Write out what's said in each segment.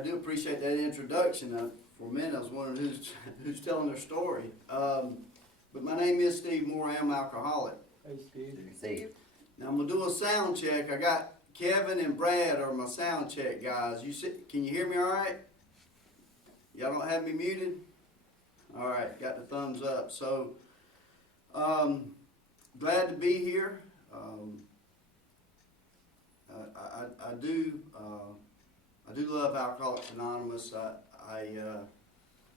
I do appreciate that introduction. For a minute, I was wondering who's telling their story. But my name is Steve Moore. I am alcoholic. Hey, Steve. Steve. Now I'm gonna do a sound check. I got Kevin and Brad are my sound check guys. Can you hear me all right? Y'all don't have me muted? All right, got the thumbs up. So, glad to be here. I do love Alcoholics Anonymous. I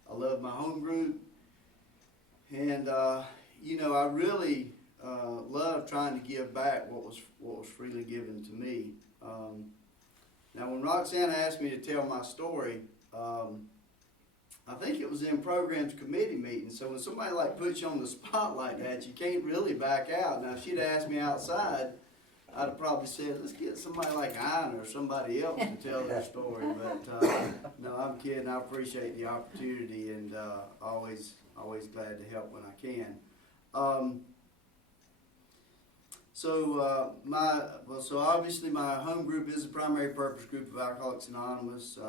love my home group, and I really love trying to give back what was freely given to me. Now, when Roxanne asked me to tell my story, I think it was in programs committee meeting. So when somebody puts you on the spot like that, you can't really back out. Now, if she'd asked me outside, I'd have probably said, let's get somebody like Ian or somebody else to tell their story. But no, I'm kidding. I appreciate the opportunity, and always glad to help when I can. So obviously my home group is the primary purpose group of Alcoholics Anonymous.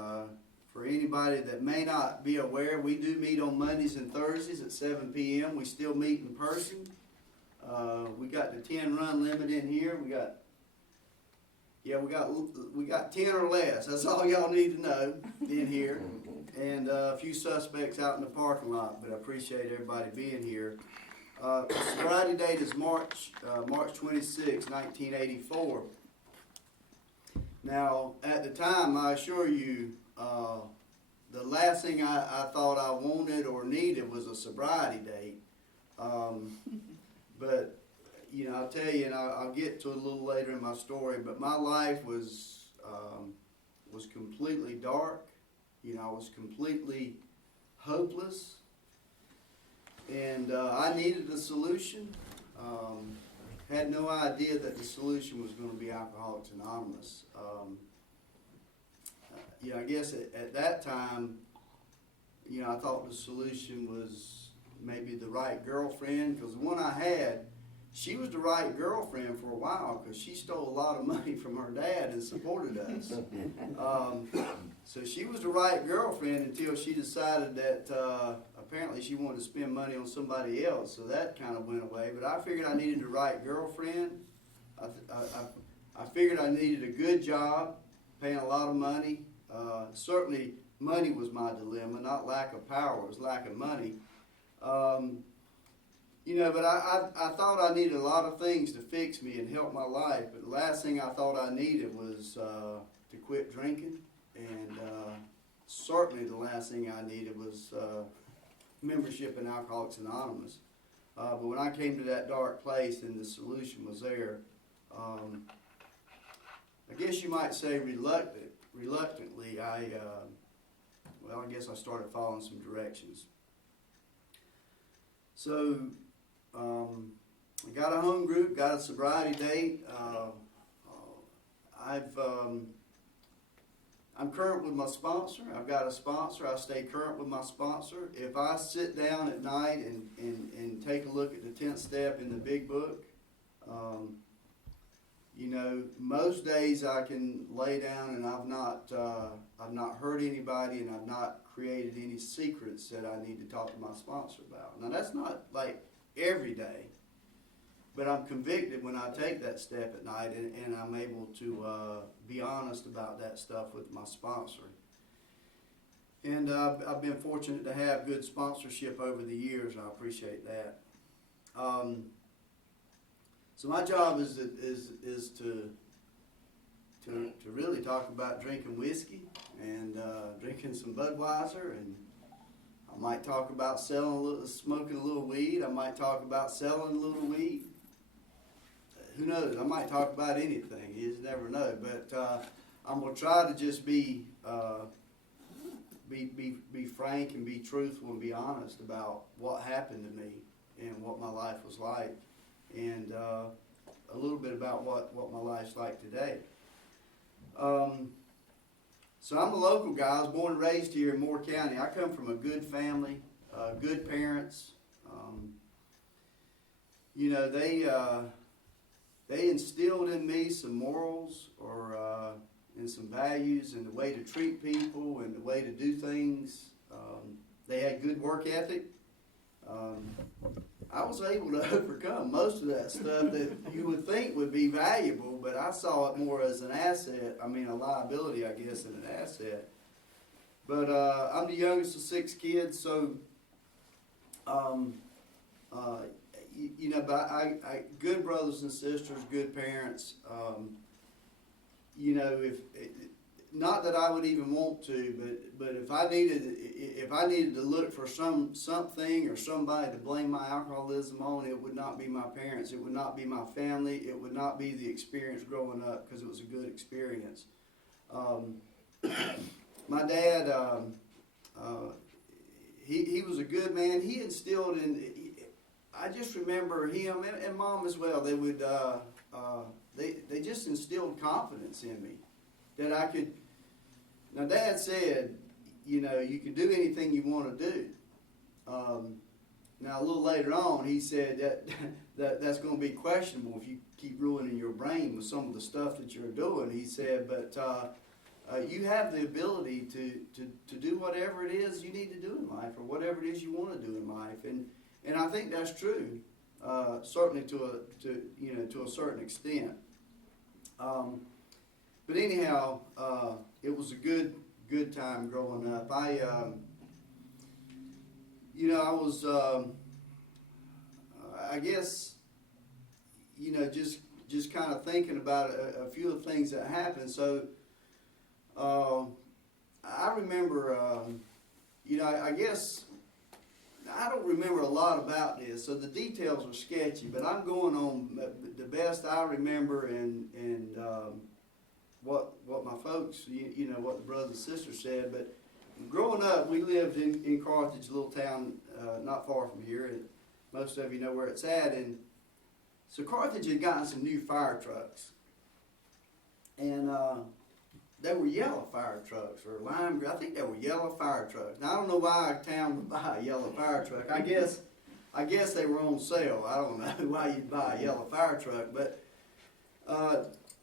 For anybody that may not be aware, we do meet on Mondays and Thursdays at 7 p.m. We still meet in person. We got the 10 run limit in here. We got 10 or less. That's all y'all need to know in here. And a few suspects out in the parking lot, but I appreciate everybody being here. Sobriety date is March 26, 1984. Now, at the time, I assure you, the last thing I thought I wanted or needed was a sobriety date. But, I'll tell you, and I'll get to it a little later in my story, but my life was completely dark. I was completely hopeless. And I needed a solution. Had no idea that the solution was going to be Alcoholics Anonymous. I guess at that time, I thought the solution was maybe the right girlfriend, because the one I had, she was the right girlfriend for a while because she stole a lot of money from her dad and supported us. So she was the right girlfriend until she decided that apparently she wanted to spend money on somebody else. So that kind of went away. But I figured I needed the right girlfriend. I figured I needed a good job, paying a lot of money. Certainly money was my dilemma, not lack of power, it was lack of money. But I thought I needed a lot of things to fix me and help my life. But the last thing I thought I needed was to quit drinking. And certainly the last thing I needed was membership in Alcoholics Anonymous. But when I came to that dark place and the solution was there, I guess you might say reluctantly, I guess I started following some directions. So I got a home group, got a sobriety date. I'm current with my sponsor. I've got a sponsor. I stay current with my sponsor. If I sit down at night and take a look at the 10th step in the big book, most days I can lay down and I've not hurt anybody and I've not created any secrets that I need to talk to my sponsor about. Now that's not like every day, but I'm convicted when I take that step at night and I'm able to be honest about that stuff with my sponsor. And I've been fortunate to have good sponsorship over the years, and I appreciate that. So my job is to really talk about drinking whiskey and drinking some Budweiser, and I might talk about smoking a little weed. I might talk about selling a little weed. Who knows? I might talk about anything. You just never know. But I'm gonna try to just be frank and be truthful and be honest about what happened to me and what my life was like, and a little bit about what my life's like today. So I'm a local guy. I was born and raised here in Moore County. I come from a good family, good parents. They instilled in me some morals, or and some values and the way to treat people and the way to do things. They had good work ethic. I was able to overcome most of that stuff that you would think would be valuable, but I saw it more as an asset. I mean, a liability, I guess, than an asset. But I'm the youngest of 6 kids, so you know, but I good brothers and sisters, good parents. You know, not that I would even want to, but if I needed to look for something or somebody to blame my alcoholism on, it would not be my parents, it would not be my family, it would not be the experience growing up, because it was a good experience. My dad, he was a good man. He instilled I just remember him and Mom as well. They would they just instilled confidence in me that I could. Now, Dad said, you know, you can do anything you want to do. Now, a little later on, he said that's going to be questionable if you keep ruining your brain with some of the stuff that you're doing. He said, but you have the ability to do whatever it is you need to do in life, or whatever it is you want to do in life, and I think that's true, certainly to a certain extent. But anyhow, it was a good time growing up. I was, I guess, you know, just kind of thinking about a few of the things that happened. So, I remember, you know, I guess, I don't remember a lot about this, so the details are sketchy, but I'm going on the best I remember and what my folks, you know, what the brothers and sisters said. But growing up, we lived in Carthage, a little town not far from here. And most of you know where it's at. And so Carthage had gotten some new fire trucks. And they were yellow fire trucks, or lime green. I think they were yellow fire trucks. Now, I don't know why a town would buy a yellow fire truck. I guess they were on sale. I don't know why you'd buy a yellow fire truck. But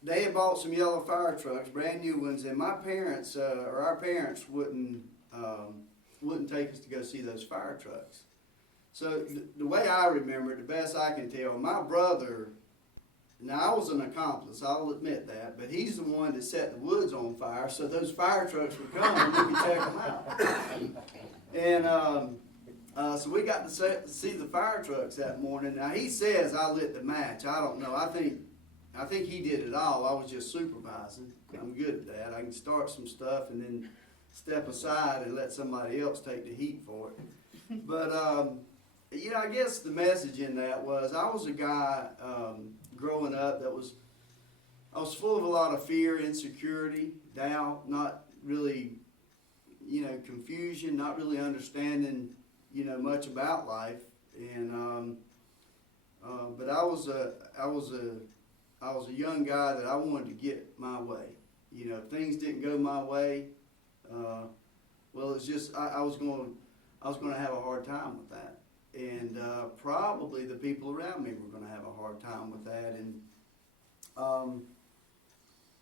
they had bought some yellow fire trucks, brand new ones, and my parents, or our parents, wouldn't take us to go see those fire trucks. So the way I remember it, the best I can tell, my brother, now I was an accomplice, I'll admit that, but he's the one that set the woods on fire, so those fire trucks would come and we could check them out. And so we got to see the fire trucks that morning. Now he says I lit the match. I don't know. I think he did it all. I was just supervising. I'm good at that. I can start some stuff and then step aside and let somebody else take the heat for it. But, you know, I guess the message in that was I was a guy growing up I was full of a lot of fear, insecurity, doubt, not really, you know, confusion, not really understanding, you know, much about life. And, but I was a young guy that I wanted to get my way. You know, if things didn't go my way, well, it's just I was going to have a hard time with that, and probably the people around me were going to have a hard time with that. And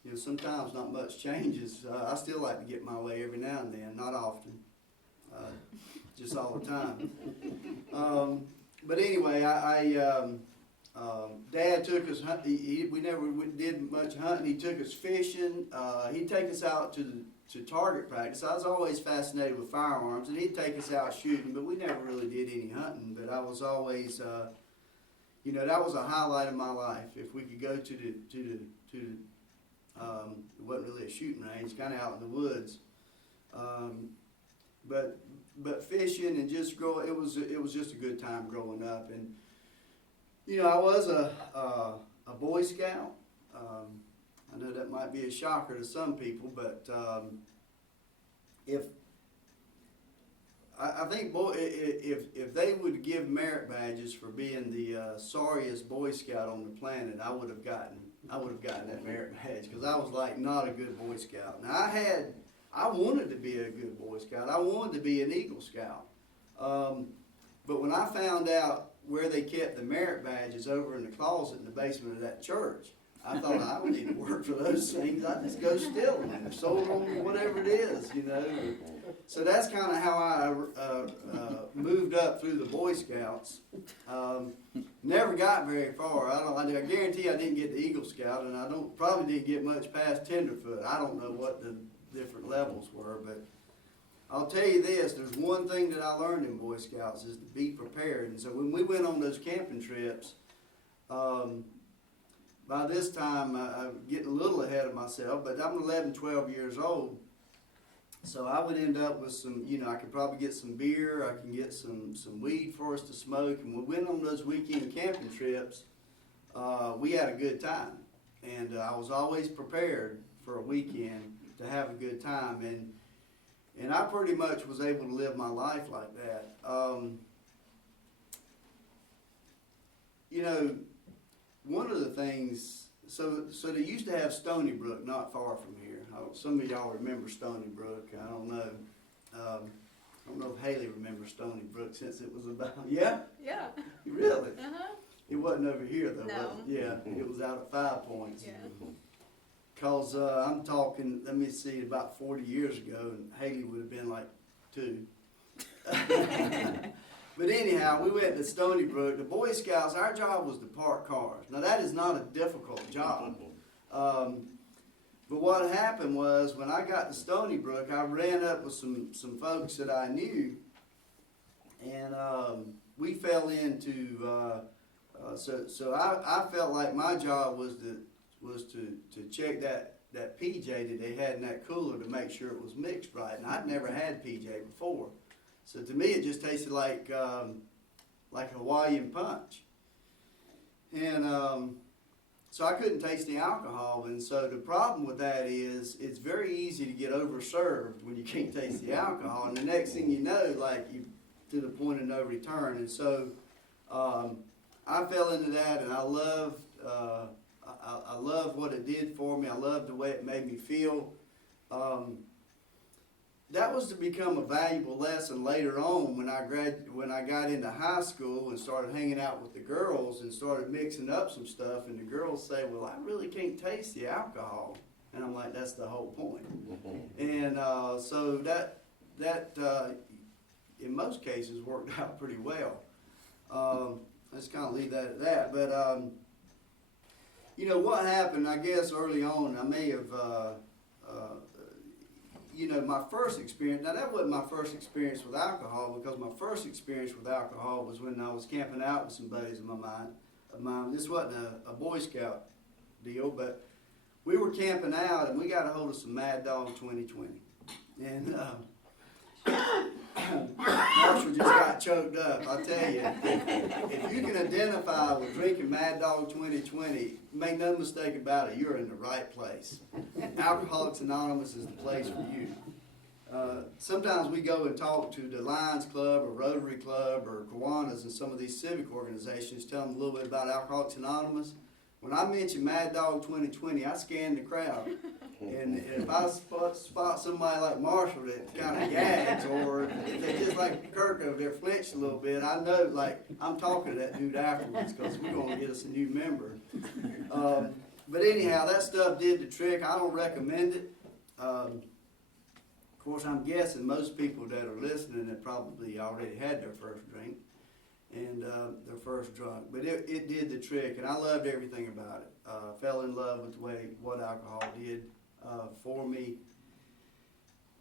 you know, sometimes not much changes. I still like to get my way every now and then, not often, just all the time. But anyway, Dad took us hunting. We never did much hunting. He took us fishing. He'd take us out to target practice. I was always fascinated with firearms, and he'd take us out shooting, but we never really did any hunting. But I was always, you know, that was a highlight of my life. If we could go to it wasn't really a shooting range, kind of out in the woods. But fishing and just growing, it was just a good time growing up. And you know, I was a Boy Scout. I know that might be a shocker to some people, but I think if they would give merit badges for being the sorriest Boy Scout on the planet, I would have gotten that merit badge, because I was like not a good Boy Scout. Now I wanted to be a good Boy Scout. I wanted to be an Eagle Scout. But when I found out where they kept the merit badges over in the closet in the basement of that church, I thought I don't need to work for those things. I just go steal them or sold them, whatever it is, you know. So that's kind of how I moved up through the Boy Scouts. Never got very far. I guarantee I didn't get the Eagle Scout, and I probably didn't get much past Tenderfoot. I don't know what the different levels were, but I'll tell you this, there's one thing that I learned in Boy Scouts is to be prepared. And so when we went on those camping trips, by this time I'm getting a little ahead of myself, but I'm 11, 12 years old. So I would end up with some, I could probably get some beer, I can get some weed for us to smoke. And when we went on those weekend camping trips, we had a good time. And I was always prepared for a weekend to have a good time. And I pretty much was able to live my life like that. One of the things, so they used to have Stony Brook not far from here. Some of y'all remember Stony Brook. I don't know. I don't know if Haley remembers Stony Brook since it was about, yeah? Yeah. Really? Uh-huh. It wasn't over here though, No. was it? Yeah, it was out at 5 Points. Yeah. Because I'm talking, let me see, about 40 years ago, and Haley would have been like 2. But anyhow, we went to Stony Brook. The Boy Scouts, our job was to park cars. Now that is not a difficult job. But what happened was when I got to Stony Brook, I ran up with some folks that I knew, and we fell into, so I felt like my job was to check that PJ that they had in that cooler to make sure it was mixed right. And I'd never had PJ before. So to me it just tasted like Hawaiian punch. And so I couldn't taste the alcohol. And so the problem with that is it's very easy to get overserved when you can't taste the alcohol. And the next thing you know, you to the point of no return. And so I fell into that, and I loved what it did for me. I loved the way it made me feel. That was to become a valuable lesson later on when I got into high school and started hanging out with the girls and started mixing up some stuff. And the girls say, "Well, I really can't taste the alcohol," and I'm like, "That's the whole point." And so that in most cases worked out pretty well. Let's kind of leave that at that. But what happened, I guess early on, I may have, my first experience, now that wasn't my first experience with alcohol, because my first experience with alcohol was when I was camping out with some buddies of mine. This wasn't a Boy Scout deal, but we were camping out and we got a hold of some Mad Dog 2020. And Marshall just got choked up. I'll tell you, if you can identify with drinking Mad Dog 2020, make no mistake about it, you're in the right place. Alcoholics Anonymous is the place for you. Sometimes we go and talk to the Lions Club or Rotary Club or Kiwanis and some of these civic organizations, tell them a little bit about Alcoholics Anonymous. When I mention Mad Dog 2020, I scan the crowd. And if I spot somebody like Marshall that kind of gags, or if they just like Kirk over there flinched a little bit, I know, I'm talking to that dude afterwards, because we're going to get us a new member. But anyhow, that stuff did the trick. I don't recommend it. Of course, I'm guessing most people that are listening have probably already had their first drink and their first drunk. But it did the trick, and I loved everything about it. Fell in love with what alcohol did for me.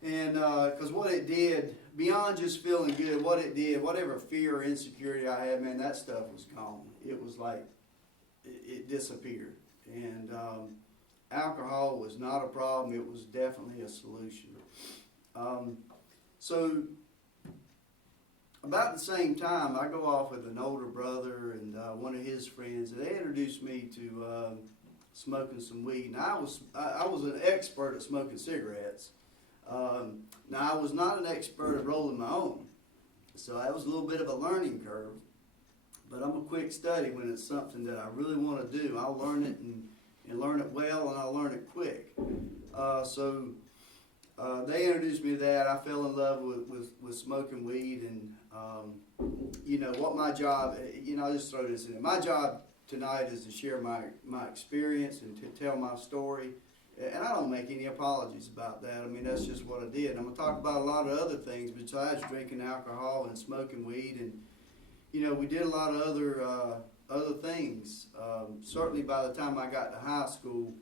And because what it did, beyond just feeling good, what it did, whatever fear or insecurity I had, man, that stuff was gone. It was like it disappeared. And alcohol was not a problem. It was definitely a solution. So about the same time, I go off with an older brother and one of his friends, and they introduced me to smoking some weed. Now I was an expert at smoking cigarettes. Now I was not an expert at rolling my own, so that was a little bit of a learning curve. But I'm a quick study when it's something that I really want to do. I'll learn it and learn it well, and I'll learn it quick. So they introduced me to that. I fell in love with smoking weed, and what my job, I'll just throw this in there. My job tonight is to share my experience and to tell my story. And I don't make any apologies about that. I mean, that's just what I did. I'm going to talk about a lot of other things besides drinking alcohol and smoking weed. And, you know, we did a lot of other things. Certainly by the time I got to high school,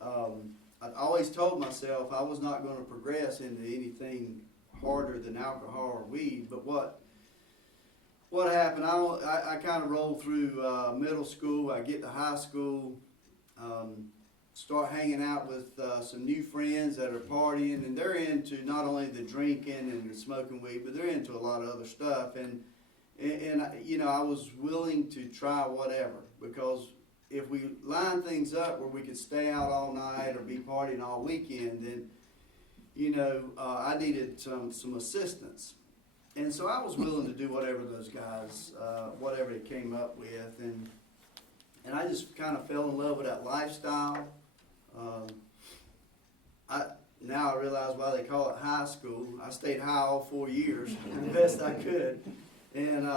I always told myself I was not going to progress into anything harder than alcohol or weed. But what happened, I kind of rolled through middle school. I get to high school, start hanging out with some new friends that are partying, and they're into not only the drinking and the smoking weed, but they're into a lot of other stuff. And you know, I was willing to try whatever, because if we line things up where we could stay out all night or be partying all weekend, then, you know, I needed some assistance. And so I was willing to do whatever those guys, whatever they came up with. And I just kind of fell in love with that lifestyle. Now I realize why they call it high school. I stayed high all 4 years, the best I could. And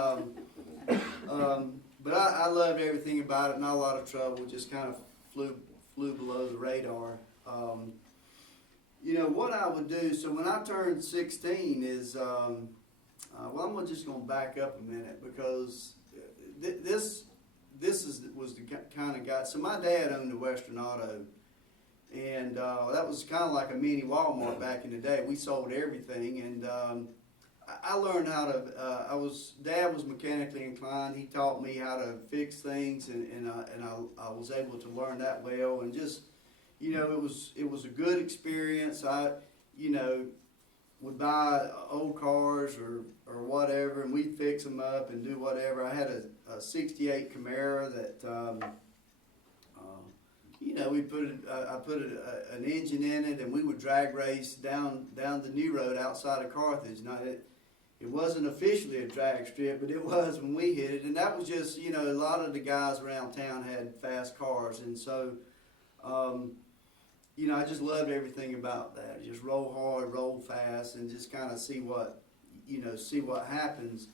but I loved everything about it. Not a lot of trouble. Just kind of flew below the radar. You know what I would do. So when I turned 16, is well, I'm just going to back up a minute, because this was the kind of guy. So my dad owned a Western Auto. And that was kind of like a mini Walmart back in the day. We sold everything, and I learned how to. Dad was mechanically inclined. He taught me how to fix things, and I was able to learn that well. And just, you know, it was a good experience. I, you know, would buy old cars or whatever, and we'd fix them up and do whatever. I had a '68 Camaro that. You know, I put an engine in it, and we would drag race down the new road outside of Carthage. Now, it wasn't officially a drag strip, but it was when we hit it. And that was just, you know, a lot of the guys around town had fast cars. And so, you know, I just loved everything about that. Just roll hard, roll fast, and just kind of see what happens.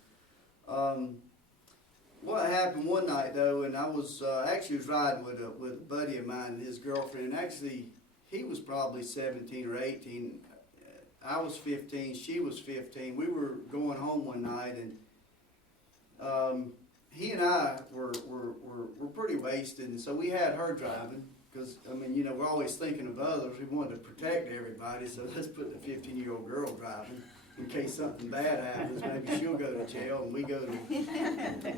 What happened one night, though, and I was actually riding with a buddy of mine and his girlfriend. And actually, he was probably 17 or 18. I was 15. She was 15. We were going home one night, and he and I were pretty wasted. And so we had her driving, because, I mean, you know, we're always thinking of others. We wanted to protect everybody, so let's put the 15-year-old girl driving. In case something bad happens, maybe she'll go to jail and we go to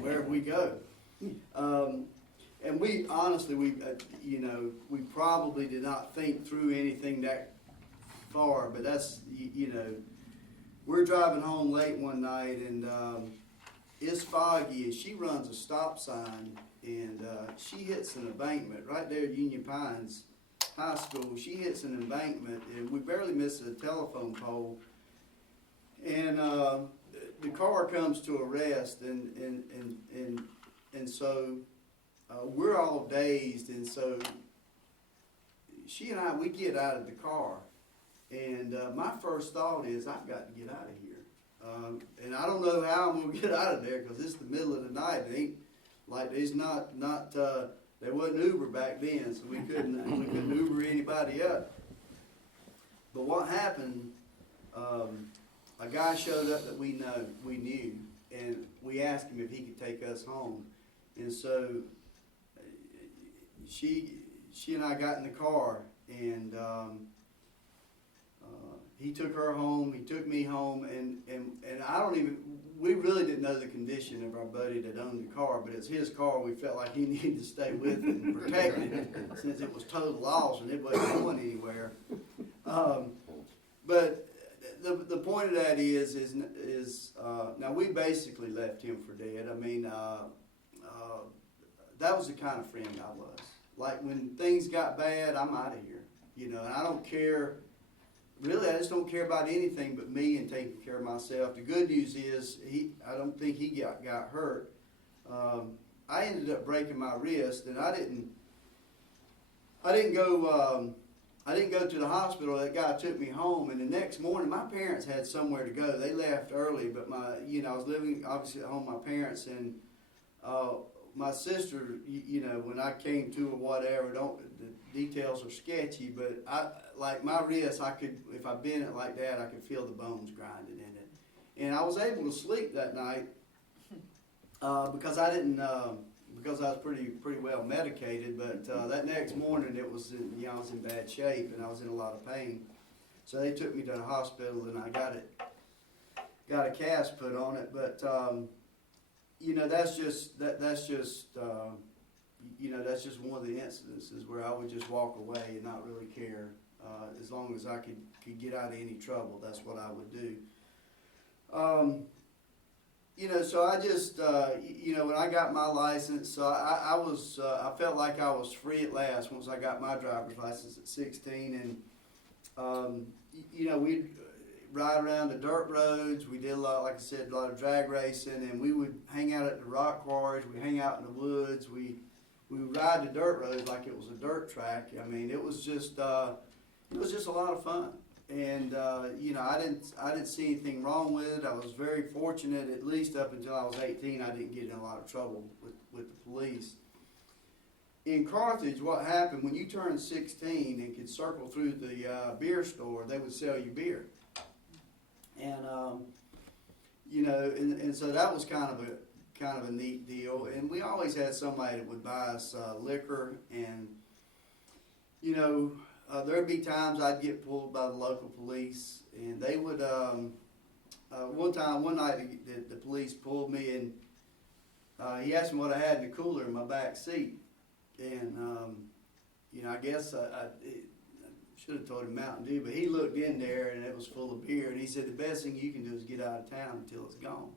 wherever we go. And we honestly, you know, we probably did not think through anything that far, but that's, you know, we're driving home late one night, and it's foggy, and she runs a stop sign, and she hits an embankment right there at Union Pines High School. She hits an embankment, and we barely missed a telephone pole. And the car comes to a rest, and so we're all dazed, and so she and we get out of the car, and my first thought is, I've got to get out of here, and I don't know how I'm gonna get out of there, because it's the middle of the night. It ain't like there's not there wasn't Uber back then, so we couldn't Uber anybody up. But what happened? A guy showed up that we knew, and we asked him if he could take us home. And so she and I got in the car, and he took her home, he took me home, and we really didn't know the condition of our buddy that owned the car, but it's his car. We felt like he needed to stay with it and protect it, since it was total loss and it wasn't going anywhere. But the point of that is now we basically left him for dead. I mean, that was the kind of friend I was. Like, when things got bad, I'm out of here. You know, and I don't care. Really, I just don't care about anything but me and taking care of myself. The good news is I don't think he got hurt. I ended up breaking my wrist, and I didn't go to the hospital. That guy took me home, and the next morning, my parents had somewhere to go. They left early, but I was living obviously at home with my parents, and my sister, you know, when I came to or whatever, the details are sketchy, but like my wrist, I could, if I bent it like that, I could feel the bones grinding in it. And I was able to sleep that night because I didn't, because I was pretty well medicated. But that next morning, it was, I was in bad shape and I was in a lot of pain. So they took me to the hospital and I got a cast put on it. But you know, that's just you know, that's just one of the incidences where I would just walk away and not really care. As long as I could get out of any trouble, that's what I would do. You know, so I just, you know, when I got my license, I felt like I was free at last once I got my driver's license at 16. And, you know, we'd ride around the dirt roads. We did a lot, like I said, a lot of drag racing, and we would hang out at the rock quarries. We hang out in the woods. We would ride the dirt roads like it was a dirt track. I mean, it was just a lot of fun. And you know, I didn't see anything wrong with it. I was very fortunate, at least up until I was 18, I didn't get in a lot of trouble with the police. In Carthage, what happened, when you turned 16 and could circle through the beer store, they would sell you beer. And you know, and so that was kind of a neat deal. And we always had somebody that would buy us liquor. And you know, there'd be times I'd get pulled by the local police, and they would. One night, the police pulled me, and he asked me what I had in the cooler in my back seat, and you know, I guess I should have told him Mountain Dew, but he looked in there, and it was full of beer, and he said the best thing you can do is get out of town until it's gone.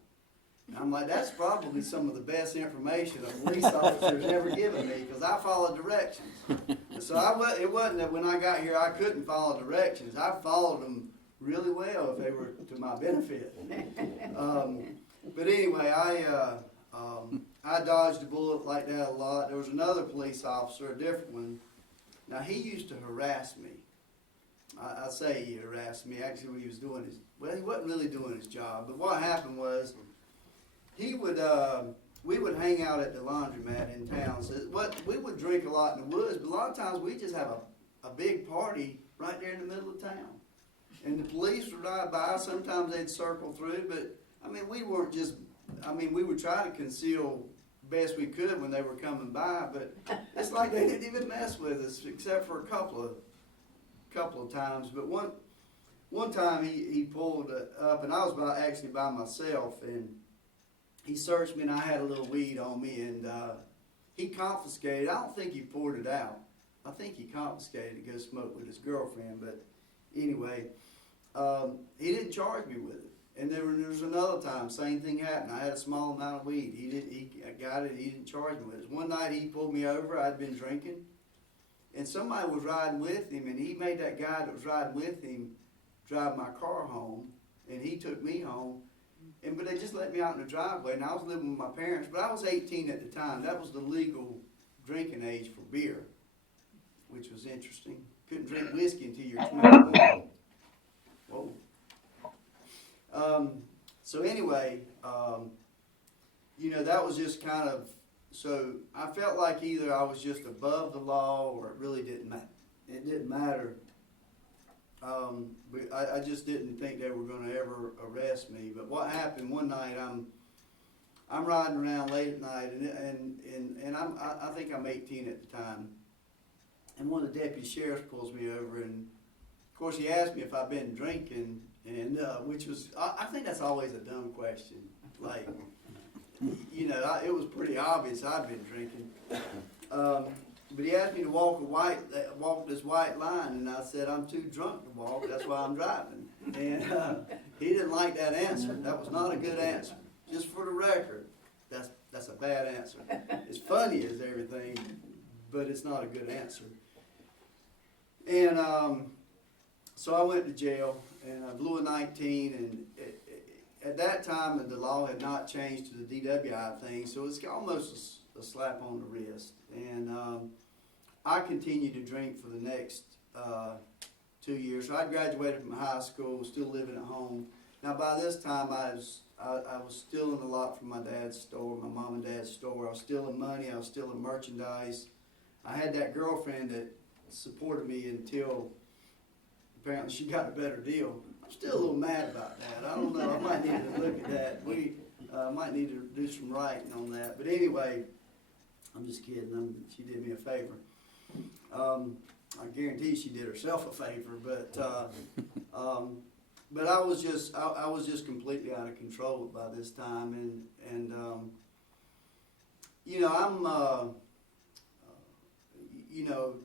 And I'm like, that's probably some of the best information a police officer's ever given me, because I followed directions. So it wasn't that when I got here I couldn't follow directions. I followed them really well if they were to my benefit. But anyway, I dodged a bullet like that a lot. There was another police officer, a different one. Now, he used to harass me. I say he harassed me. Actually, when he was doing he wasn't really doing his job. But what happened was, we would hang out at the laundromat in town. So we would drink a lot in the woods, but a lot of times we just have a big party right there in the middle of town. And the police would ride by. Sometimes they'd circle through, but I mean, we weren't just, I mean, we would try to conceal best we could when they were coming by, but it's like they didn't even mess with us except for a couple of times. But one time he pulled up, and I was actually by myself, and he searched me, and I had a little weed on me, and he confiscated. I don't think he poured it out. I think he confiscated to go smoke with his girlfriend. But anyway, he didn't charge me with it. And there was another time, same thing happened. I had a small amount of weed. He got it. He didn't charge me with it. One night he pulled me over. I'd been drinking, and somebody was riding with him, and he made that guy that was riding with him drive my car home, and he took me home. But they just let me out in the driveway, and I was living with my parents. But I was 18 at the time. That was the legal drinking age for beer, which was interesting. Couldn't drink whiskey until you're 21. Whoa. So anyway, you know, that was just kind of, so I felt like either I was just above the law or it really didn't matter. It didn't matter. But I just didn't think they were going to ever arrest me. But what happened one night, I'm riding around late at night, and I think I'm 18 at the time. And one of the deputy sheriffs pulls me over, and of course he asked me if I'd been drinking, and which was, I think that's always a dumb question. Like, you know, it was pretty obvious I'd been drinking. But he asked me to walk this white line, and I said, I'm too drunk to walk, that's why I'm driving. And he didn't like that answer. That was not a good answer. Just for the record, that's a bad answer. It's funny as everything, but it's not a good answer. And so I went to jail, and I blew a 19, and at that time the law had not changed to the DWI thing, so it's almost a slap on the wrist. And I continued to drink for the next 2 years. So I graduated from high school, still living at home. Now by this time I was stealing a lot from my dad's store, my mom and dad's store. I was stealing money, I was stealing merchandise. I had that girlfriend that supported me until apparently she got a better deal. I'm still a little mad about that. I don't know, I might need to look at that. We might need to do some writing on that. But anyway, I'm just kidding. She did me a favor. I guarantee she did herself a favor, but I was just completely out of control by this time, and you know, I'm you know,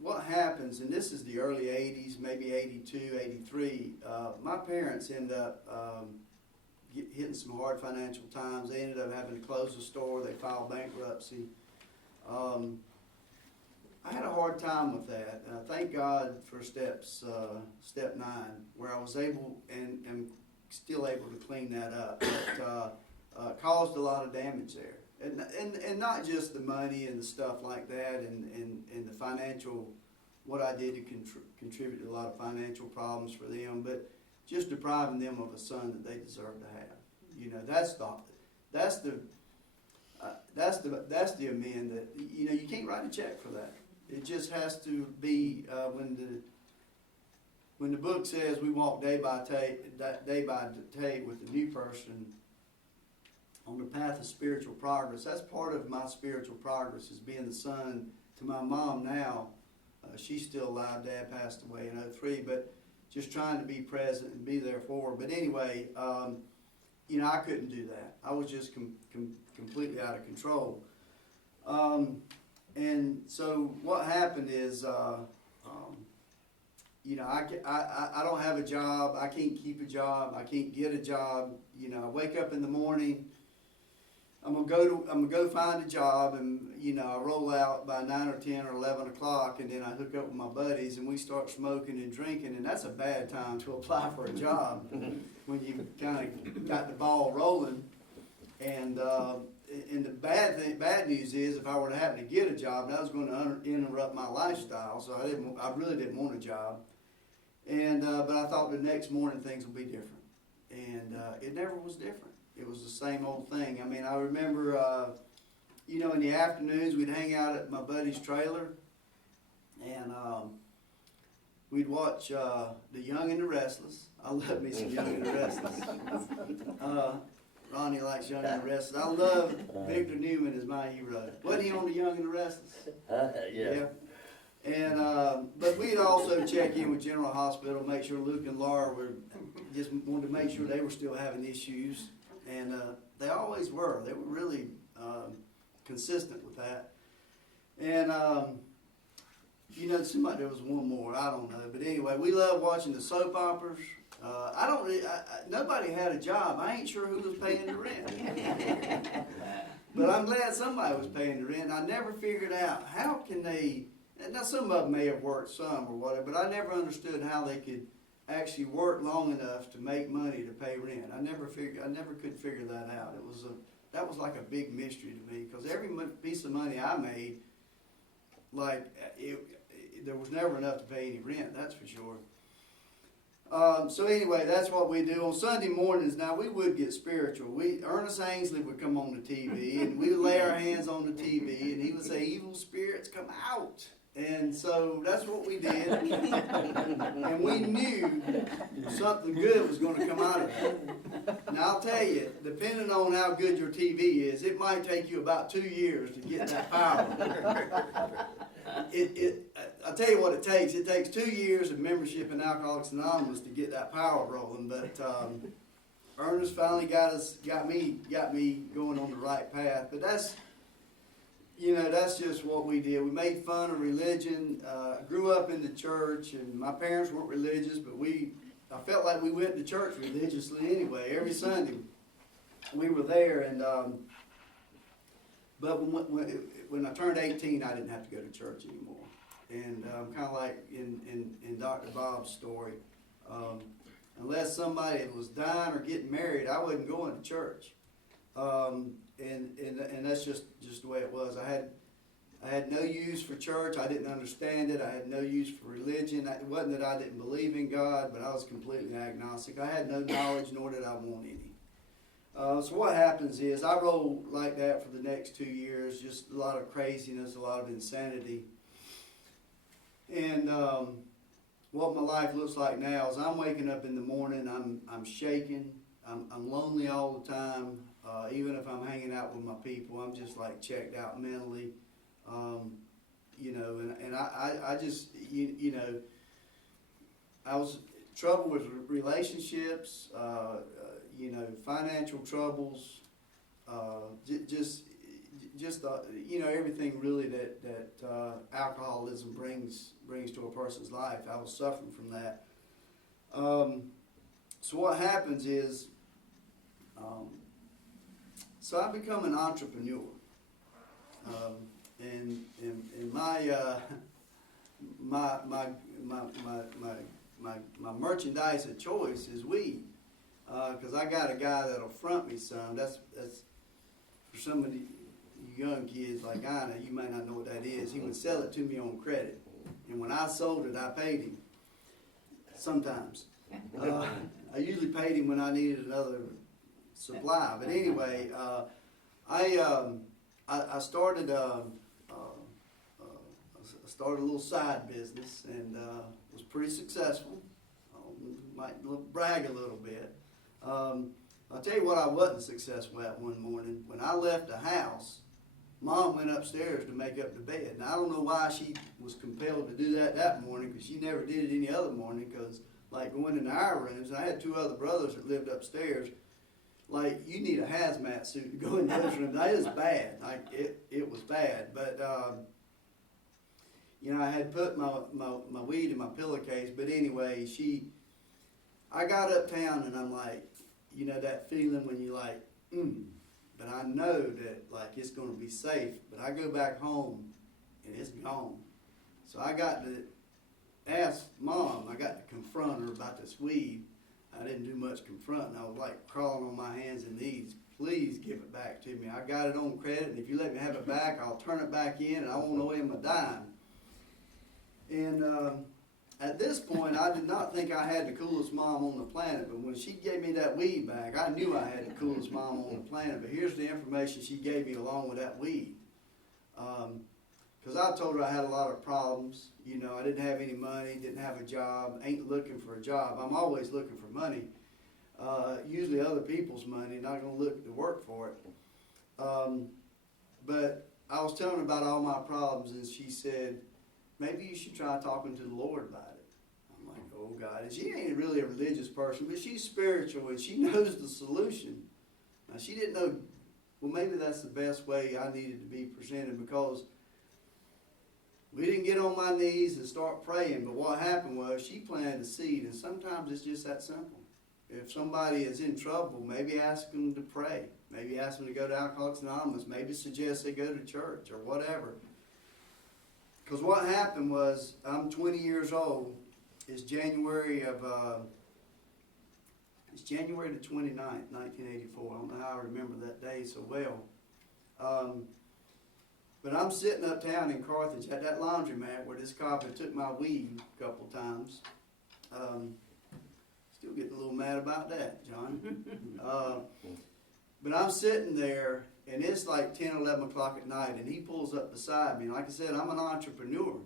what happens, and this is the early 80s, maybe 82, 83, my parents end up hitting some hard financial times. They ended up having to close the store. They filed bankruptcy. I had a hard time with that. Thank God for step 9, where I was able and still able to clean that up. But caused a lot of damage there, and not just the money and the stuff like that, and the financial, what I did to contribute to a lot of financial problems for them, but just depriving them of a son that they deserve to have. You know, that's the amend that, you know, you can't write a check for that. It just has to be when the book says we walk day by day with the new person on the path of spiritual progress. That's part of my spiritual progress, is being the son to my mom now. She's still alive. Dad passed away in 2003, but just trying to be present and be there for her. But anyway, you know, I couldn't do that. I was just completely out of control. And so what happened is, you know, I don't have a job. I can't keep a job. I can't get a job. You know, I wake up in the morning. I'm gonna go find a job, and you know, I roll out by 9 or 10 or 11 o'clock, and then I hook up with my buddies, and we start smoking and drinking, and that's a bad time to apply for a job when you kind of got the ball rolling. And the bad news is, if I were to happen to get a job, that was going to interrupt my lifestyle. So I really didn't want a job. And but I thought the next morning things would be different, and it never was different. It was the same old thing. I mean, I remember, you know, in the afternoons we'd hang out at my buddy's trailer, and we'd watch The Young and the Restless. I love me some Young and the Restless. Ronnie likes Young and the Restless. I love Victor Newman as my hero. Wasn't he on The Young and the Restless? Yeah. And but we'd also check in with General Hospital, make sure Luke and Laura just wanted to make sure they were still having issues, and they always were. They were really consistent with that. And you know, it seemed like there was one more. I don't know, but anyway, we love watching the soap operas. Nobody had a job. I ain't sure who was paying the rent. But I'm glad somebody was paying the rent. I never figured out how can they, now some of them may have worked some or whatever, but I never understood how they could actually work long enough to make money to pay rent. I never could figure that out. That was like a big mystery to me, because every piece of money I made, there was never enough to pay any rent, that's for sure. So anyway, that's what we do. On Sunday mornings now, we would get spiritual. Ernest Ainsley would come on the TV, and we would lay our hands on the TV, and he would say, "Evil spirits, come out." And so that's what we did. And we knew something good was going to come out of it. Now I'll tell you, depending on how good your TV is, it might take you about 2 years to get that power. I'll tell you what it takes. It takes 2 years of membership in Alcoholics Anonymous to get that power rolling. But Ernest finally got me going on the right path. But that's just what we did. We made fun of religion. Grew up in the church, and my parents weren't religious, but I felt like we went to church religiously anyway. Every Sunday we were there, and but when I turned 18, I didn't have to go to church anymore. And kind of like in Dr. Bob's story, unless somebody was dying or getting married, I wasn't going to church. And that's just the way it was. I had no use for church. I didn't understand it. I had no use for religion. It wasn't that I didn't believe in God, but I was completely agnostic. I had no knowledge, nor did I want any. So what happens is I roll like that for the next 2 years, just a lot of craziness, a lot of insanity. And what my life looks like now is I'm waking up in the morning, I'm shaking, I'm lonely all the time. Even if I'm hanging out with my people, I'm just like checked out mentally. You know, and I just, you know, I was trouble with relationships, you know, financial troubles, just you know, everything really that alcoholism brings to a person's life. I was suffering from that. So what happens is, so I become an entrepreneur. And my merchandise of choice is weed, because I got a guy that'll front me some. That's for some of you young kids like I know, you may not know what that is. He would sell it to me on credit, and when I sold it, I paid him. Sometimes I usually paid him when I needed another supply. But anyway, I started started a little side business and was pretty successful. Might brag a little bit. I'll tell you what I wasn't successful at one morning. When I left the house, Mom went upstairs to make up the bed. Now, I don't know why she was compelled to do that morning, because she never did it any other morning, because like going into our rooms, and I had 2 other brothers that lived upstairs, like you need a hazmat suit to go in those rooms. That is bad. Like it was bad. But you know, I had put my weed in my pillowcase. But anyway, I got uptown and I'm like, you know, that feeling when you're like, but I know that like it's going to be safe. But I go back home and it's gone. So I got to ask Mom. I got to confront her about this weed. I didn't do much confronting. I was like crawling on my hands and knees. Please give it back to me. I got it on credit, and if you let me have it back, I'll turn it back in, and I won't owe him a dime. And at this point, I did not think I had the coolest mom on the planet, but when she gave me that weed back, I knew I had the coolest mom on the planet. But here's the information she gave me along with that weed. Because I told her I had a lot of problems. You know, I didn't have any money, didn't have a job, ain't looking for a job. I'm always looking for money. Usually other people's money, not going to look to work for it. But I was telling her about all my problems, and she said, maybe you should try talking to the Lord about it. I'm like, oh God. And she ain't really a religious person, but she's spiritual, and she knows the solution. Now, she didn't know, well, maybe that's the best way I needed to be presented, because we didn't get on my knees and start praying, but what happened was she planted a seed, and sometimes it's just that simple. If somebody is in trouble, maybe ask them to pray. Maybe ask them to go to Alcoholics Anonymous. Maybe suggest they go to church or whatever. Because what happened was, I'm 20 years old. It's January the 29th, 1984. I don't know how I remember that day so well. But I'm sitting uptown in Carthage at that laundromat where this cop had took my weed a couple times. Still getting a little mad about that, John. But I'm sitting there, and it's like 10, 11 o'clock at night, and he pulls up beside me. And like I said, I'm an entrepreneur.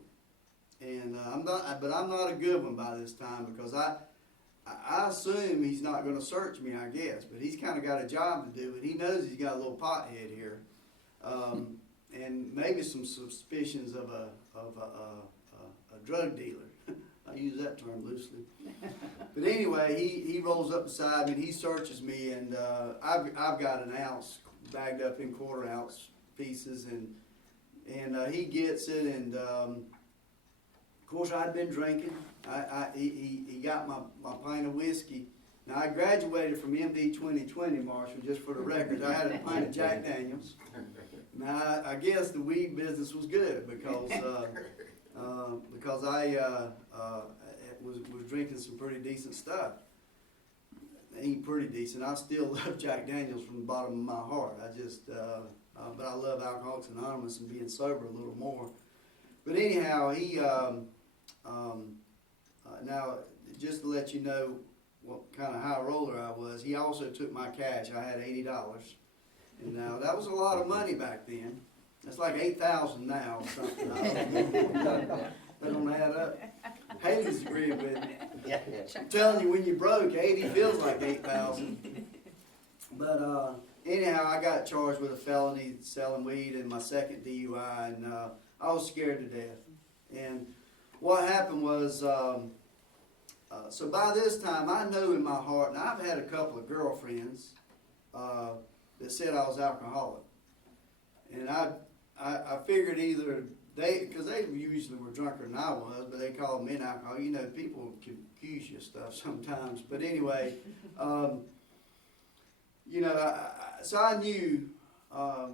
And I'm not a good one by this time, because I assume he's not going to search me, I guess. But he's kind of got a job to do, and he knows he's got a little pothead here. And maybe some suspicions of a drug dealer. I use that term loosely. But anyway, he rolls up beside me and he searches me, and I've got an ounce bagged up in quarter-ounce pieces, and he gets it, and of course I'd been drinking. He got my pint of whiskey. Now I graduated from MD 2020, Marshall, just for the record. I had a pint of Jack Daniels. Now, I guess the weed business was good, because I was drinking some pretty decent stuff. ain't pretty decent. I still love Jack Daniels from the bottom of my heart. I just, but I love Alcoholics Anonymous and being sober a little more. But anyhow, he, now, just to let you know what kind of high roller I was, he also took my cash. I had $80. And now, that was a lot of money back then. That's like $8,000 now or something. That don't add up. Haley's agreeing with me. I'm telling you, when you're broke, 80 feels like 8,000. But anyhow, I got charged with a felony selling weed and my second DUI, and I was scared to death. And what happened was, so by this time, I know in my heart, and I've had a couple of girlfriends that said I was alcoholic. And I figured either because they usually were drunker than I was, but they called me an alcoholic. You know, people can accuse you of stuff sometimes. But anyway, you know, so I knew, I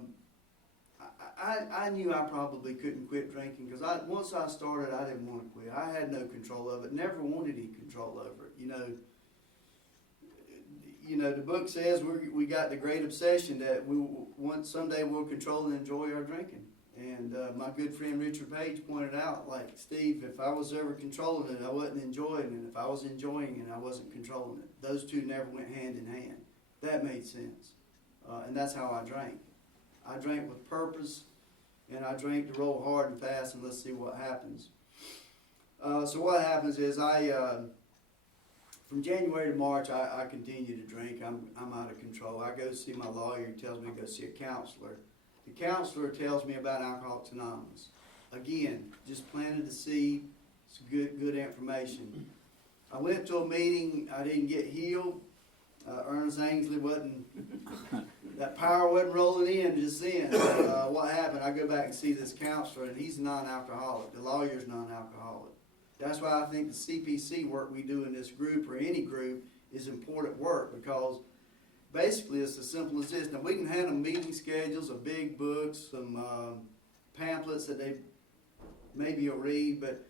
knew I probably couldn't quit drinking because once I started, I didn't want to quit. I had no control of it. Never wanted any control over it. You know, the book says we got the great obsession that someday we'll control and enjoy our drinking. And my good friend Richard Page pointed out, like, Steve, if I was ever controlling it, I wasn't enjoying it. If I was enjoying it, I wasn't controlling it. Those two never went hand in hand. That made sense. And that's how I drank. I drank with purpose, and I drank to roll hard and fast, and let's see what happens. So what happens is from January to March, I continue to drink. I'm out of control. I go see my lawyer. He tells me to go see a counselor. The counselor tells me about Alcoholics Anonymous. Again, just planted the seed. It's good information. I went to a meeting. I didn't get healed. Ernest Ainsley that power wasn't rolling in just then. What happened? I go back and see this counselor, and he's non-alcoholic. The lawyer's non-alcoholic. That's why I think the CPC work we do in this group or any group is important work, because basically it's as simple as this. Now, we can hand them meeting schedules, a big book, some pamphlets that they maybe will read, but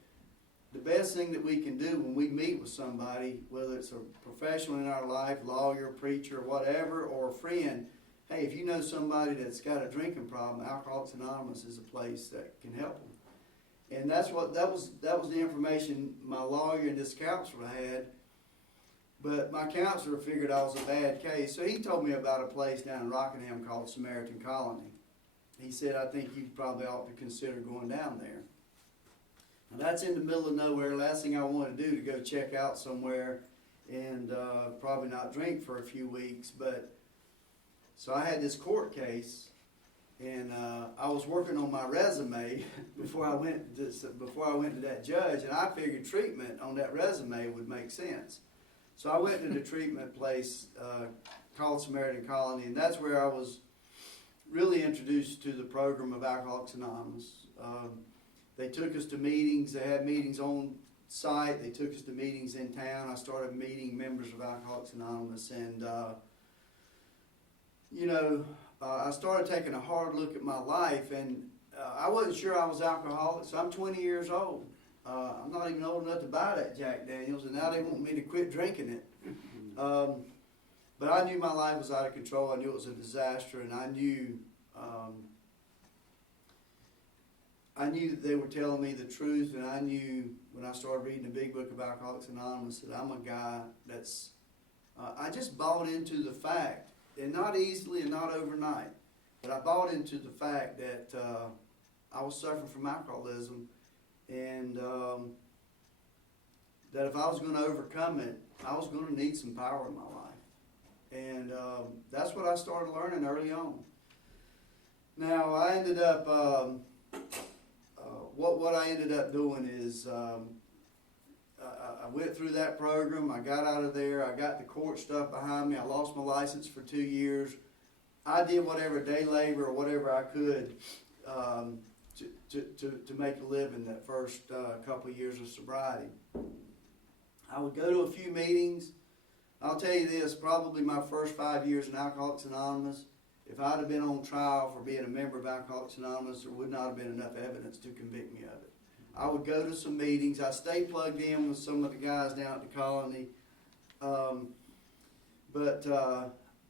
the best thing that we can do when we meet with somebody, whether it's a professional in our life, lawyer, preacher, whatever, or a friend, hey, if you know somebody that's got a drinking problem, Alcoholics Anonymous is a place that can help them. And that was the information my lawyer and this counselor had. But my counselor figured I was a bad case, so he told me about a place down in Rockingham called Samaritan Colony. He said, I think you probably ought to consider going down there. Now, that's in the middle of nowhere. Last thing I want to do to go check out somewhere and probably not drink for a few weeks. But so I had this court case, and I was working on my resume before I went to that judge, and I figured treatment on that resume would make sense. So I went to the treatment place called Samaritan Colony, and that's where I was really introduced to the program of Alcoholics Anonymous. They took us to meetings. They had meetings on site. They took us to meetings in town. I started meeting members of Alcoholics Anonymous, and I started taking a hard look at my life, and I wasn't sure I was alcoholic, so I'm 20 years old. I'm not even old enough to buy that Jack Daniels, and now they want me to quit drinking it. But I knew my life was out of control. I knew it was a disaster, and I knew that they were telling me the truth, and I knew when I started reading the big book of Alcoholics Anonymous that I'm a guy that's, I just bought into the fact, and not easily and not overnight, but I bought into the fact that I was suffering from alcoholism, and that if I was going to overcome it, I was going to need some power in my life. And that's what I started learning early on. Now, I ended up, what I ended up doing is I went through that program. I got out of there. I got the court stuff behind me. I lost my license for 2 years. I did whatever day labor or whatever I could to make a living that first couple of years of sobriety. I would go to a few meetings. I'll tell you this, probably my first 5 years in Alcoholics Anonymous, if I'd have been on trial for being a member of Alcoholics Anonymous, there would not have been enough evidence to convict me of it. I would go to some meetings. I stayed plugged in with some of the guys down at the colony. But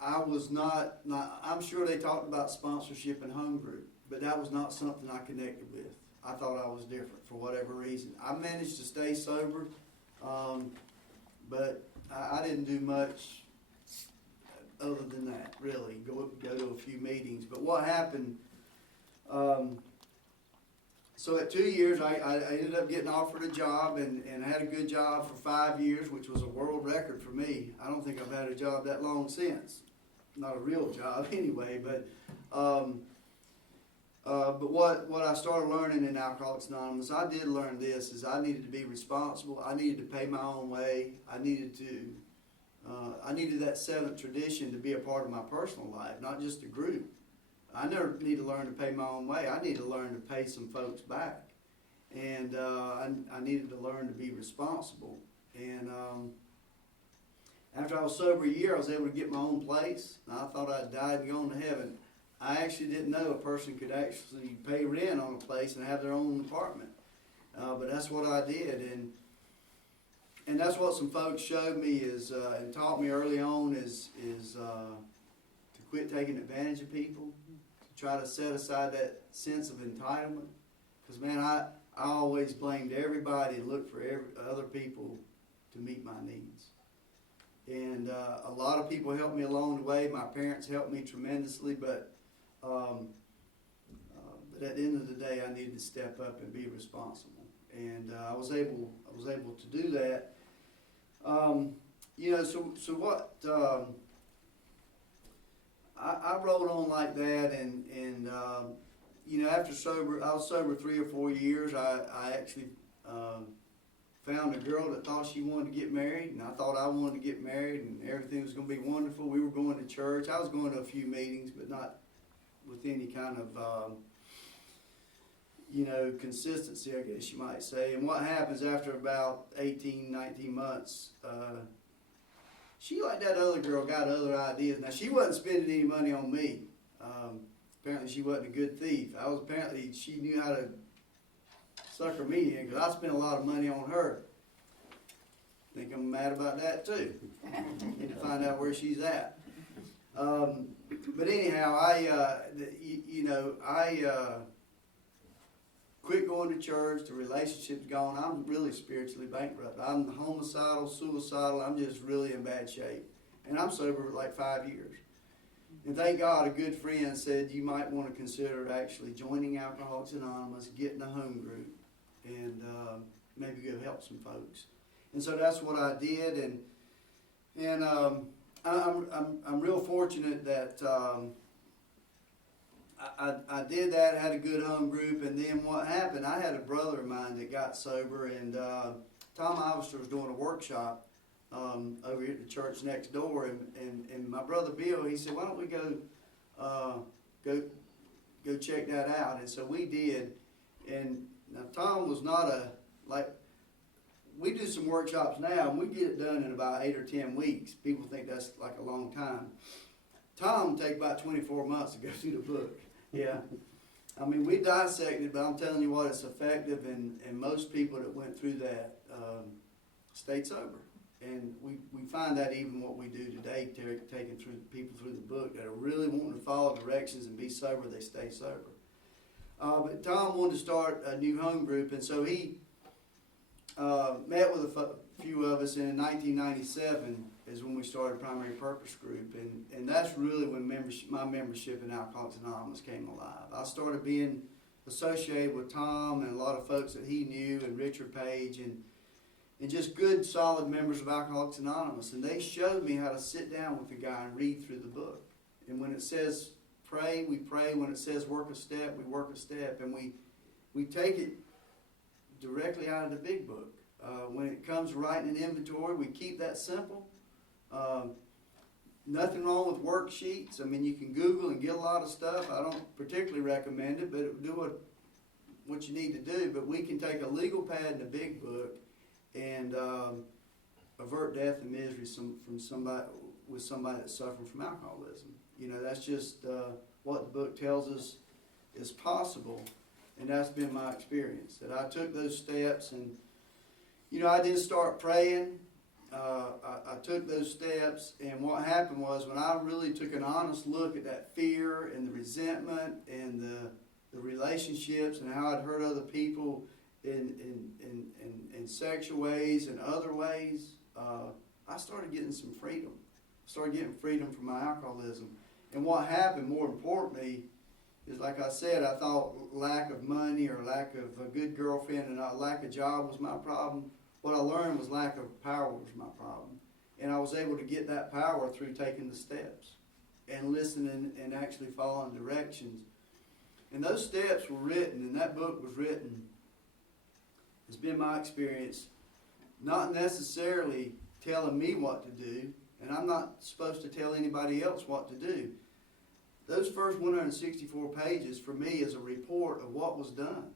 I was not, I'm sure they talked about sponsorship and home group, but that was not something I connected with. I thought I was different for whatever reason. I managed to stay sober, but I didn't do much other than that, really. Go to a few meetings. But what happened, so at 2 years, I ended up getting offered a job, and I had a good job for 5 years, which was a world record for me. I don't think I've had a job that long since. Not a real job anyway, but what I started learning in Alcoholics Anonymous, I did learn this, is I needed to be responsible. I needed to pay my own way. I needed that seventh tradition to be a part of my personal life, not just a group. I never need to learn to pay my own way. I need to learn to pay some folks back. And I needed to learn to be responsible. And after I was sober a year, I was able to get my own place. And I thought I'd died and gone to heaven. I actually didn't know a person could actually pay rent on a place and have their own apartment. But that's what I did. And that's what some folks showed me and taught me early on is to quit taking advantage of people. Try to set aside that sense of entitlement, because man, I always blamed everybody and looked for other people to meet my needs. And a lot of people helped me along the way. My parents helped me tremendously, but at the end of the day, I needed to step up and be responsible. And I was able to do that. So what? I rolled on like that, and after I was sober 3 or 4 years. I actually found a girl that thought she wanted to get married, and I thought I wanted to get married, and everything was going to be wonderful. We were going to church. I was going to a few meetings, but not with any kind of consistency, I guess you might say. And what happens after about 18, 19 months? She, like that other girl, got other ideas. Now, she wasn't spending any money on me. Apparently, she wasn't a good thief. Apparently, she knew how to sucker me in, because I spent a lot of money on her. Think I'm mad about that, too. Need to find out where she's at. But anyhow, I quit going to church. The relationship's gone. I'm really spiritually bankrupt. I'm homicidal, suicidal. I'm just really in bad shape. And I'm sober for like 5 years. And thank God a good friend said you might want to consider actually joining Alcoholics Anonymous, getting a home group, and maybe go help some folks. And so that's what I did. And I'm real fortunate that I did that, had a good home group, and then what happened, I had a brother of mine that got sober, and Tom Ivester was doing a workshop over here at the church next door, and my brother Bill, he said, why don't we go check that out? And so we did. And now Tom was not we do some workshops now, and we get it done in about 8 or 10 weeks. People think that's like a long time. Tom take about 24 months to go through the book. Yeah. I mean, we dissected, but I'm telling you what, it's effective, and most people that went through that stayed sober. And we find that even what we do today, taking people through the book that are really wanting to follow directions and be sober, they stay sober. But Tom wanted to start a new home group, and so he met with a few of us, and in 1997 is when we started Primary Purpose Group, and that's really when my membership in Alcoholics Anonymous came alive. I started being associated with Tom and a lot of folks that he knew, and Richard Page, and just good, solid members of Alcoholics Anonymous. And they showed me how to sit down with the guy and read through the book. And when it says pray, we pray. When it says work a step, we work a step. And we take it directly out of the big book. When it comes to writing an inventory, we keep that simple. Nothing wrong with worksheets. I mean, you can Google and get a lot of stuff. I don't particularly recommend it, but do what you need to do. But we can take a legal pad and a big book and avert death and misery from somebody that's suffering from alcoholism. That's just what the book tells us is possible, and that's been my experience. That I took those steps, and I did start praying. I took those steps, and what happened was when I really took an honest look at that fear and the resentment and the relationships and how I'd hurt other people in sexual ways and other ways, I started getting some freedom. I started getting freedom from my alcoholism. And what happened, more importantly, is like I said, I thought lack of money or lack of a good girlfriend and lack of job was my problem. What I learned was lack of power was my problem. And I was able to get that power through taking the steps and listening and actually following directions. And those steps were written, and that book was written. It's been my experience, not necessarily telling me what to do, and I'm not supposed to tell anybody else what to do. Those first 164 pages for me is a report of what was done.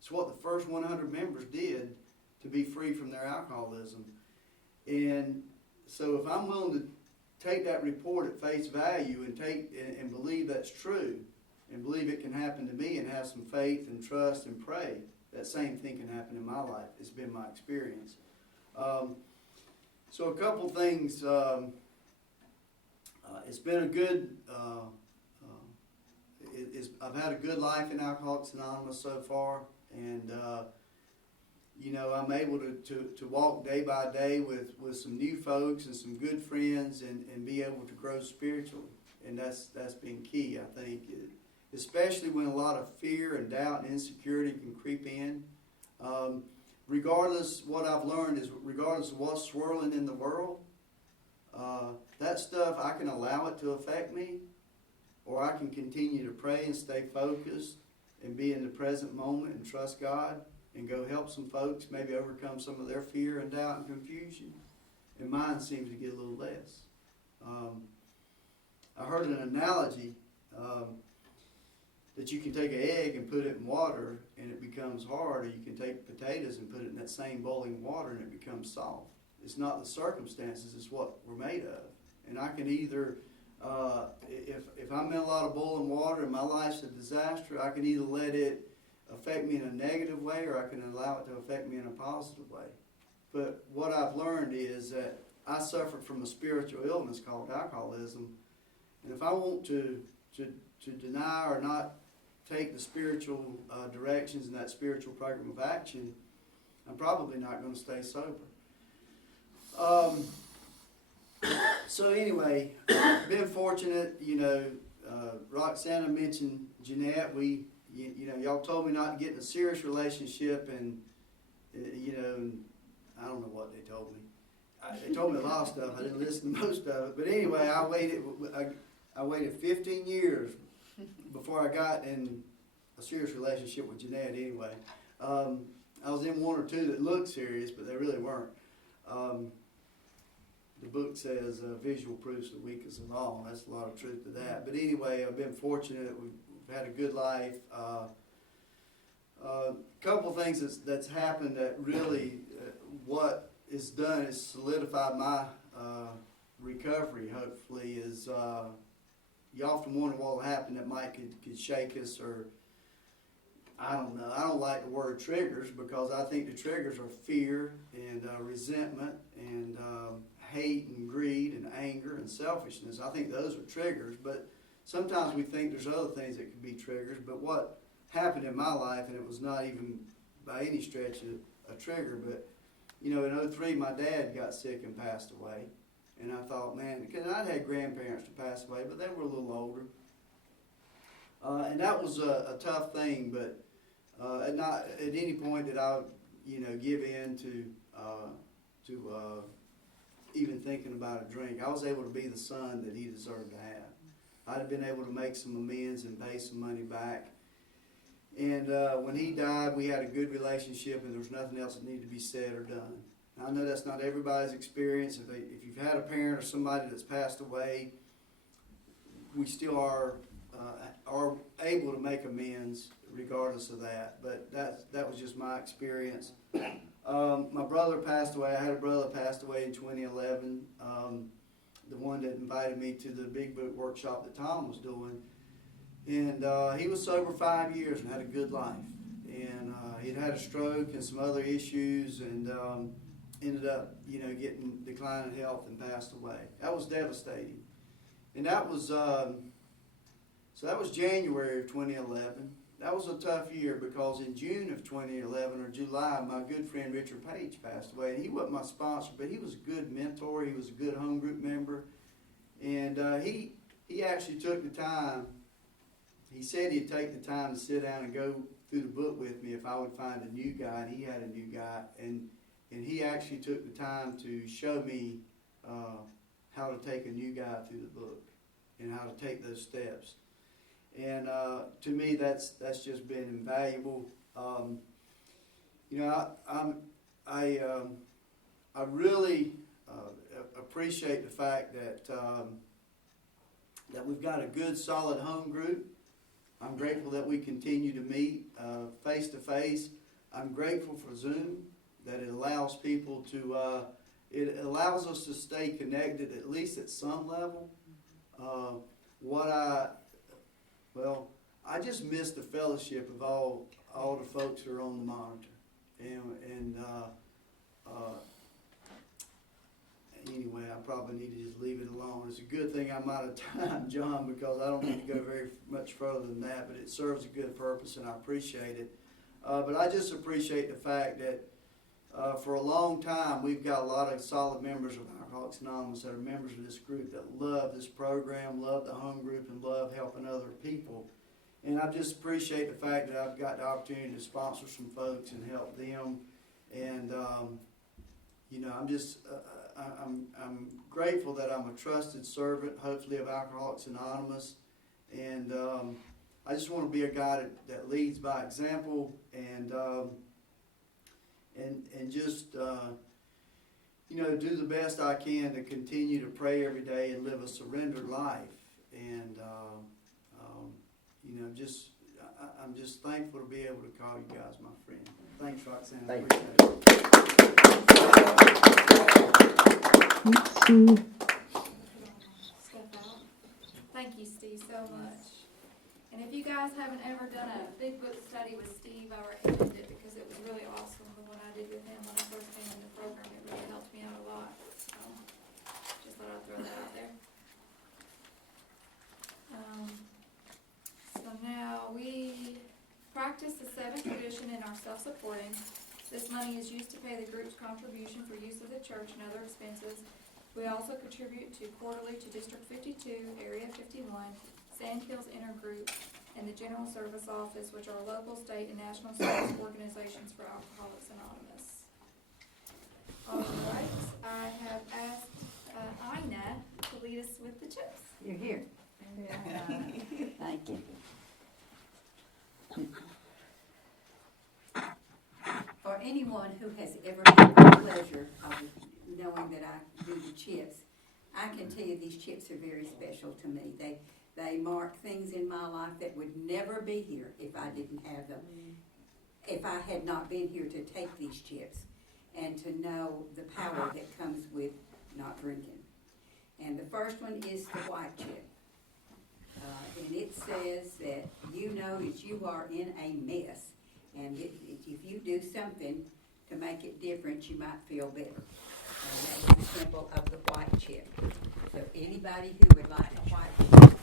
It's what the first 100 members did to be free from their alcoholism. And so if I'm willing to take that report at face value and believe that's true and believe it can happen to me and have some faith and trust and pray, that same thing can happen in my life. It's been my experience. So a couple things. It's been a good... I've had a good life in Alcoholics Anonymous so far, and I'm able to walk day by day with some new folks and some good friends and be able to grow spiritually, and that's been key, I think, especially when a lot of fear and doubt and insecurity can creep in. What I've learned is regardless of what's swirling in the world, that stuff, I can allow it to affect me, or I can continue to pray and stay focused and be in the present moment and trust God and go help some folks, maybe overcome some of their fear and doubt and confusion. And mine seems to get a little less. I heard an analogy that you can take an egg and put it in water and it becomes hard, or you can take potatoes and put it in that same boiling water and it becomes soft. It's not the circumstances, it's what we're made of. And I can either... if I'm in a lot of boiling water and my life's a disaster, I can either let it affect me in a negative way or I can allow it to affect me in a positive way. But what I've learned is that I suffered from a spiritual illness called alcoholism, and if I want to deny or not take the spiritual directions in that spiritual program of action, I'm probably not going to stay sober. So anyway, been fortunate, Roxana mentioned Jeanette. Y'all told me not to get in a serious relationship, and I don't know what they told me. They told me a lot of stuff. I didn't listen to most of it. But anyway, I waited 15 years before I got in a serious relationship with Jeanette anyway. I was in one or two that looked serious, but they really weren't. The book says visual proof's the weakest of all. That's a lot of truth to that. But anyway, I've been fortunate. We've had a good life. A couple of things that's happened that really what is done is solidified my recovery, hopefully, is you often wonder what will happen that could shake us, or I don't know. I don't like the word triggers because I think the triggers are fear and resentment and hate and greed and anger and selfishness. I think those are triggers, but sometimes we think there's other things that could be triggers. But what happened in my life, and it was not even by any stretch a trigger, but in 2003 my dad got sick and passed away. And I thought, man, because I'd had grandparents to pass away, but they were a little older. And that was a tough thing, but not at any point did I, give in to even thinking about a drink. I was able to be the son that he deserved to have. I'd have been able to make some amends and pay some money back. And when he died, we had a good relationship, and there was nothing else that needed to be said or done. I know that's not everybody's experience. If you've had a parent or somebody that's passed away, we still are able to make amends regardless of that. But that was just my experience. My brother passed away. I had a brother that passed away in 2011, the one that invited me to the Big Book workshop that Tom was doing. And he was sober 5 years and had a good life. And he'd had a stroke and some other issues, and ended up, getting declining health and passed away. That was devastating. And that was, so that was January of 2011. That was a tough year because in June of 2011 or July, my good friend Richard Page passed away. And he wasn't my sponsor, but he was a good mentor. He was a good home group member. And he actually took the time. He said he'd take the time to sit down and go through the book with me if I would find a new guy. And he had a new guy. And he actually took the time to show me how to take a new guy through the book and how to take those steps. And to me, that's just been invaluable. I really appreciate the fact that we've got a good, solid home group. I'm grateful that we continue to meet face to face. I'm grateful for Zoom, that it allows people to. It allows us to stay connected, at least at some level. I just miss the fellowship of all the folks who are on the monitor. Anyway, I probably need to just leave it alone. It's a good thing I'm out of time, John, because I don't need to go very much further than that, but it serves a good purpose, and I appreciate it. But I just appreciate the fact that for a long time, we've got a lot of solid members of Alcoholics Anonymous that are members of this group that love this program, love the home group, and love helping other people. And I just appreciate the fact that I've got the opportunity to sponsor some folks and help them. And I'm grateful that I'm a trusted servant, hopefully, of Alcoholics Anonymous. And I just want to be a guy that leads by example and just do the best I can to continue to pray every day and live a surrendered life. And I'm just thankful to be able to call you guys my friend. Thanks, Roxanne. I appreciate it. Thank you, Steve, so much. And if you guys haven't ever done a big book study with Steve, I recommend it because it was really awesome. The one I did with him when I first came in the program, it really helped me out a lot. So just thought I'd throw that out there. So now we practice the 7th tradition in our self-supporting. This money is used to pay the group's contribution for use of the church and other expenses. We also contribute quarterly to District 52, Area 51, Sand Hills Intergroup, and the General Service Office, which are local, state, and national service organizations for Alcoholics Anonymous. All right, I have asked Ina to lead us with the chips. You're here. Thank you. For anyone who has ever had the pleasure of knowing that I do the chips, I can tell you these chips are very special to me. They mark things in my life that would never be here if I didn't have them. If I had not been here to take these chips and to know the power that comes with not drinking. And the first one is the white chip. And it says that you know that you are in a mess. And if you do something to make it different, you might feel better. And that's the symbol of the white chip. So anybody who would like a white chip,